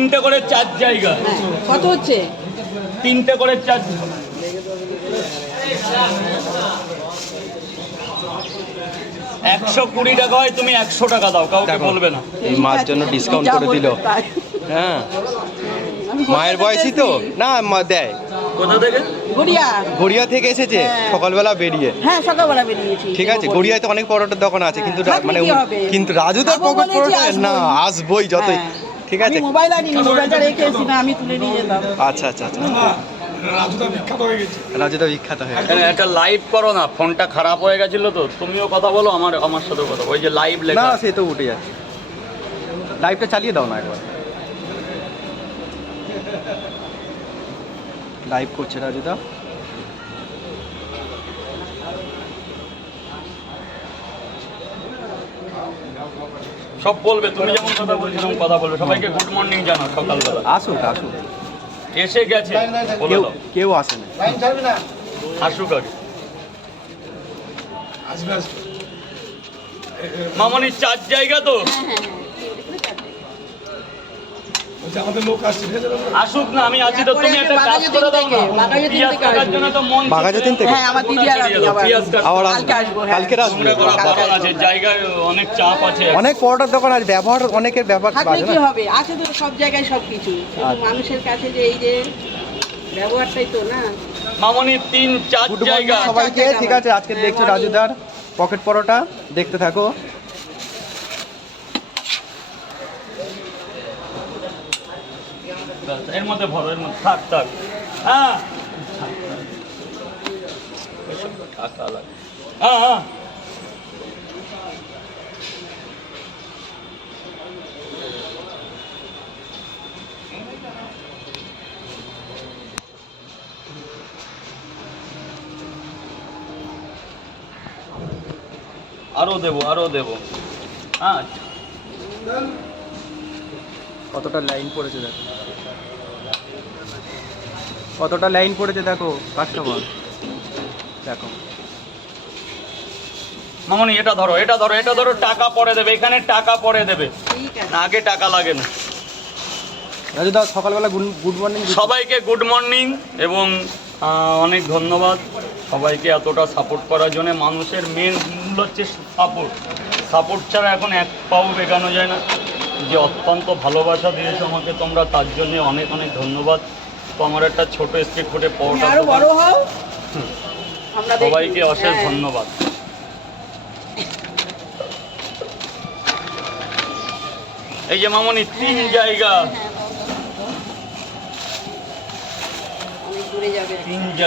তিনটে করে 4 জায়গা। কত হচ্ছে? তিনটে করে 4। 120 টাকা হয়, তুমি 100 টাকা দাও, কাউকে বলবে না। এই মার জন্য ডিসকাউন্ট করে দিল। হ্যাঁ, মায়ের বয়সী তো না, মা দেয়। কোথা থেকে? গড়িয়া থেকে এসেছে সকালবেলা বেরিয়ে। হ্যাঁ, সকালবেলা বেরিয়েছি। ঠিক আছে, গড়িয়ায় তো অনেক পরোটার দোকান আছে, কিন্তু মানে কিন্তু রাজু তার যাবো পকেট বলেছি, পরোটা আসবোই। না, আসবই যতই। ঠিক আছে, আমি মোবাইল আনিনি, মোবাইলটা রেখে এসেছি, না আমি তুলে নিয়ে যেতাম। আচ্ছা আচ্ছা আচ্ছা। রাজুদা বিখ্যাত হয়ে গেছে। একটা লাইভ করো না, ফোনটা খারাপ হয়ে গেছিল তো। তুমিও কথা বলো, আমার সাথেও কথা। ওই যে লাইভ লেখা। না, সে তো উঠে যাচ্ছে। লাইভটা চালিয়ে দাও না একবার। লাইভ করছে রাজুদা। সব বলবে, তুমি যেমন কথা বলছো তেমন কথা বলবে। সবাইকে গুড মর্নিং জানাও সকালবেলা। আসুক আসুক, এসে গেছে, বলে কেউ দাও। কেউ আসে না। আসুক আগে। মামনি 4 জায়গা তো। আসুক না, আমি আছি তো। তুমি একটা কাজ করে দাও না, পিয়াজ কাটার জন্য তো মন। বাঘাযতীন থেকে? হ্যাঁ, আমার দিদি আর আমি আবার পিয়াজ কাট। আবার কালকে আসবো। হ্যাঁ। কালকে আসবে। দোকান আছে, জায়গায় অনেক চাপ আছে। অনেক পরোটার দোকান আছে, ব্যবহার অনেকের ব্যাপার থাকলে বাজে কি না। হবে? আছে তো সব জায়গায় সবকিছু, কিন্তু মানুষের কাছে যে এই যে ব্যবহারটাই তো না। মামনি 3-4 গুড জায়গা। মর্নিং সবাইকে। ঠিক আছে, আজকে দেখছো রাজুদার পকেট পরোটা, দেখতে থাকো। এর মধ্যে ভরো, এর মধ্যে থাক থাক। হ্যাঁ, টাকা লাগে। হ্যাঁ হ্যাঁ, আরো দেবো। হ্যাঁ, কতটা লাইন পড়েছে দেখো, কতটা লাইন পড়েছে দেখো কাস্টমার। দেখো মামনি এটা ধরো, টাকা পরে দেবে। এখানে টাকা পরে দেবে, ঠিক আছে। না আগে টাকা লাগে না। রাজুদা সকালবেলা গুড মর্নিং। সবাইকে গুড মর্নিং এবং অনেক ধন্যবাদ সবাইকে এতটা সাপোর্ট করার জন্য। মানুষের মেন মূল হচ্ছে সাপোর্ট ছাড়া এখন এক পাও এগানো যায় না। যে অত্যন্ত ভালোবাসা দিয়েছো আমাকে তোমরা, তার জন্য অনেক অনেক ধন্যবাদ। তো আমার একটা ছোট স্ট্রিট ফুডে পরোটা আরো বড় হও। আমরা দেখি। সবাইকে অশেষ হ্যাঁ। ধন্যবাদ। এই যে মামনি 3 জায়গা, অনেক দূরে যাবে। 3 জায়গা।